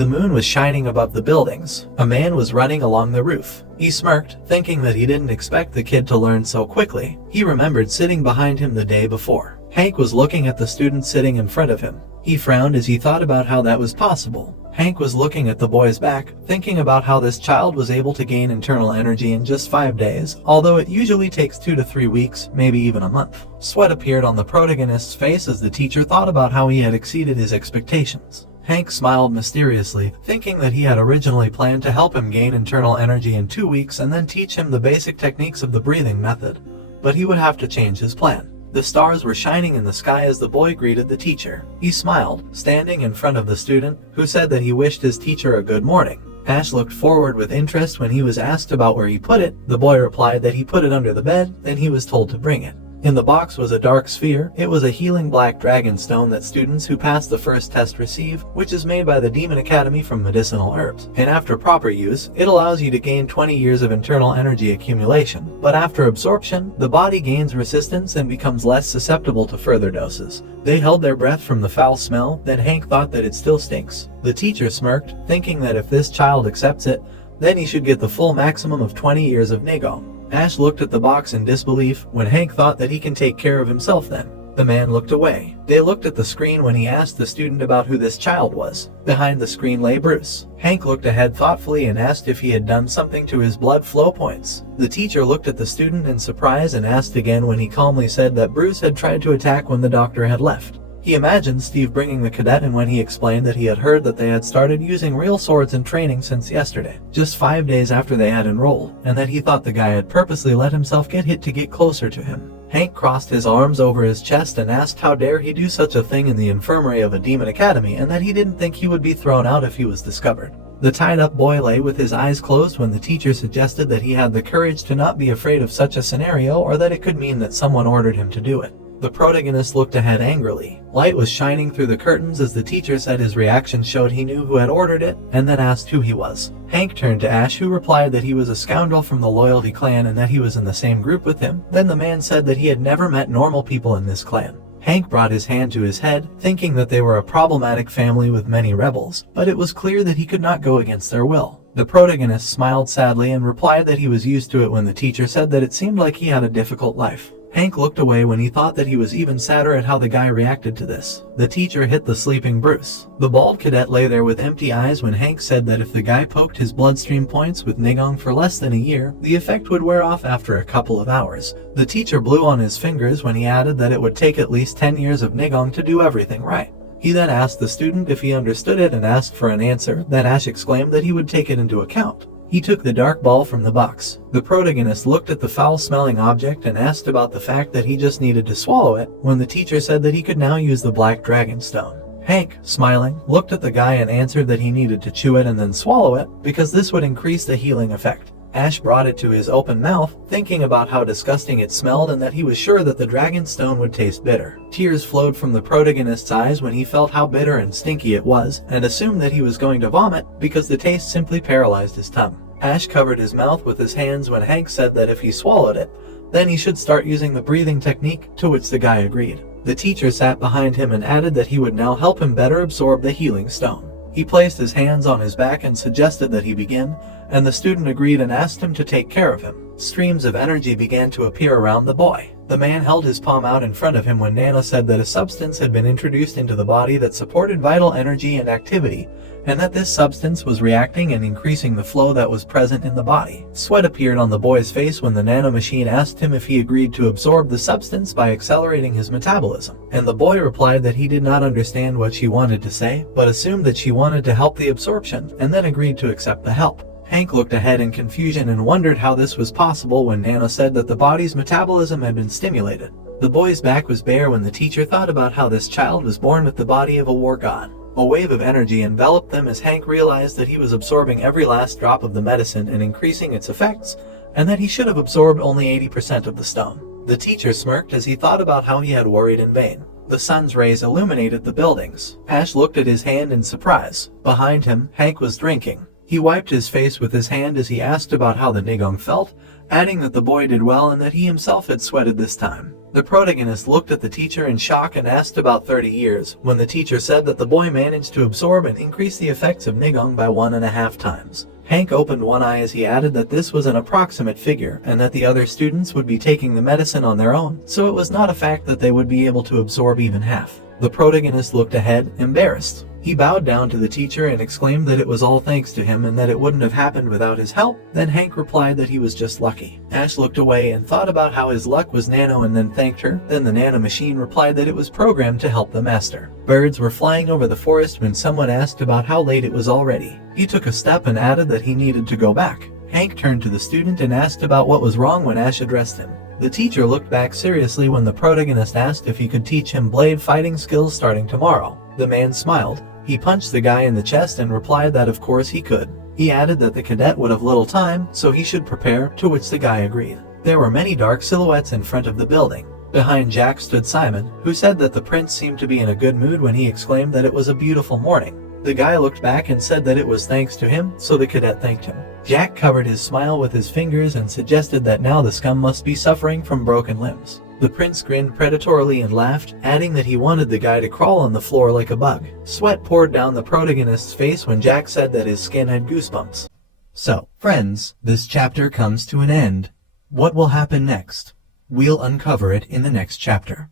The moon was shining above the buildings. A man was running along the roof. He smirked, thinking that he didn't expect the kid to learn so quickly. He remembered sitting behind him the day before. Hank was looking at the student sitting in front of him. He frowned as he thought about how that was possible. Hank was looking at the boy's back, thinking about how this child was able to gain internal energy in just 5 days, although it usually takes 2 to 3 weeks, maybe even a month. Sweat appeared on the protagonist's face as the teacher thought about how he had exceeded his expectations. Hank smiled mysteriously, thinking that he had originally planned to help him gain internal energy in 2 weeks and then teach him the basic techniques of the breathing method. But he would have to change his plan. The stars were shining in the sky as the boy greeted the teacher. He smiled, standing in front of the student, who said that he wished his teacher a good morning. Ash looked forward with interest when he was asked about where he put it. The boy replied that he put it under the bed, then he was told to bring it. In the box was a dark sphere. It was a healing black dragon stone that students who passed the first test receive, which is made by the Demon Academy from medicinal herbs. And after proper use, it allows you to gain 20 years of internal energy accumulation. But after absorption, the body gains resistance and becomes less susceptible to further doses. They held their breath from the foul smell, then Hank thought that it still stinks. The teacher smirked, thinking that if this child accepts it, then he should get the full maximum of 20 years of Nigong. Ash looked at the box in disbelief when Hank thought that he can take care of himself then. The man looked away. They looked at the screen when he asked the student about who this child was. Behind the screen lay Bruce. Hank looked ahead thoughtfully and asked if he had done something to his blood flow points. The teacher looked at the student in surprise and asked again when he calmly said that Bruce had tried to attack when the doctor had left. He imagined Steve bringing the cadet in when he explained that he had heard that they had started using real swords in training since yesterday, just 5 days after they had enrolled, and that he thought the guy had purposely let himself get hit to get closer to him. Hank crossed his arms over his chest and asked how dare he do such a thing in the infirmary of a demon academy, and that he didn't think he would be thrown out if he was discovered. The tied-up boy lay with his eyes closed when the teacher suggested that he had the courage to not be afraid of such a scenario, or that it could mean that someone ordered him to do it. The protagonist looked ahead angrily. Light was shining through the curtains as the teacher said his reaction showed he knew who had ordered it, and then asked who he was. Hank turned to Ash, who replied that he was a scoundrel from the Loyalty clan and that he was in the same group with him. Then the man said that he had never met normal people in this clan. Hank brought his hand to his head, thinking that they were a problematic family with many rebels, but it was clear that he could not go against their will. The protagonist smiled sadly and replied that he was used to it when the teacher said that it seemed like he had a difficult life. Hank looked away when he thought that he was even sadder at how the guy reacted to this. The teacher hit the sleeping Bruce. The bald cadet lay there with empty eyes when Hank said that if the guy poked his bloodstream points with Nigong for less than a year, the effect would wear off after a couple of hours. The teacher blew on his fingers when he added that it would take at least 10 years of Nigong to do everything right. He then asked the student if he understood it and asked for an answer. Then Ash exclaimed that he would take it into account. He took the dark ball from the box. The protagonist looked at the foul-smelling object and asked about the fact that he just needed to swallow it, when the teacher said that he could now use the black dragon stone. Hank, smiling, looked at the guy and answered that he needed to chew it and then swallow it, because this would increase the healing effect. Ash brought it to his open mouth, thinking about how disgusting it smelled and that he was sure that the dragon stone would taste bitter. Tears flowed from the protagonist's eyes when he felt how bitter and stinky it was, and assumed that he was going to vomit because the taste simply paralyzed his tongue. Ash covered his mouth with his hands when Hank said that if he swallowed it, then he should start using the breathing technique, to which the guy agreed. The teacher sat behind him and added that he would now help him better absorb the healing stone. He placed his hands on his back and suggested that he begin, and the student agreed and asked him to take care of him. Streams of energy began to appear around the boy. The man held his palm out in front of him when Nano said that a substance had been introduced into the body that supported vital energy and activity, and that this substance was reacting and increasing the flow that was present in the body. Sweat appeared on the boy's face when the nano machine asked him if he agreed to absorb the substance by accelerating his metabolism, and the boy replied that he did not understand what she wanted to say, but assumed that she wanted to help the absorption, and then agreed to accept the help. Hank looked ahead in confusion and wondered how this was possible when Nano said that the body's metabolism had been stimulated. The boy's back was bare when the teacher thought about how this child was born with the body of a war god. A wave of energy enveloped them as Hank realized that he was absorbing every last drop of the medicine and increasing its effects, and that he should have absorbed only 80% of the stone. The teacher smirked as he thought about how he had worried in vain. The sun's rays illuminated the buildings. Ash looked at his hand in surprise. Behind him, Hank was drinking. He wiped his face with his hand as he asked about how the Nigong felt, adding that the boy did well and that he himself had sweated this time. The protagonist looked at the teacher in shock and asked about 30 years, when the teacher said that the boy managed to absorb and increase the effects of Nigong by 1.5 times. Hank opened one eye as he added that this was an approximate figure and that the other students would be taking the medicine on their own, so it was not a fact that they would be able to absorb even half. The protagonist looked ahead, embarrassed. He bowed down to the teacher and exclaimed that it was all thanks to him and that it wouldn't have happened without his help. Then Hank replied that he was just lucky. Ash looked away and thought about how his luck was Nano and then thanked her. Then the Nano machine replied that it was programmed to help the master. Birds were flying over the forest when someone asked about how late it was already. He took a step and added that he needed to go back. Hank turned to the student and asked about what was wrong when Ash addressed him. The teacher looked back seriously when the protagonist asked if he could teach him blade fighting skills starting tomorrow. The man smiled. He punched the guy in the chest and replied that of course he could. He added that the cadet would have little time, so he should prepare, to which the guy agreed. There were many dark silhouettes in front of the building. Behind Jack stood Simon, who said that the prince seemed to be in a good mood when he exclaimed that it was a beautiful morning. The guy looked back and said that it was thanks to him, so the cadet thanked him. Jack covered his smile with his fingers and suggested that now the scum must be suffering from broken limbs. The prince grinned predatorily and laughed, adding that he wanted the guy to crawl on the floor like a bug. Sweat poured down the protagonist's face when Jack said that his skin had goosebumps. So, friends, this chapter comes to an end. What will happen next? We'll uncover it in the next chapter.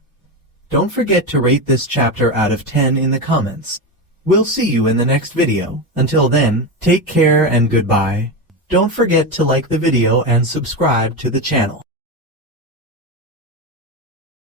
Don't forget to rate this chapter out of 10 in the comments. We'll see you in the next video. Until then, take care and goodbye. Don't forget to like the video and subscribe to the channel.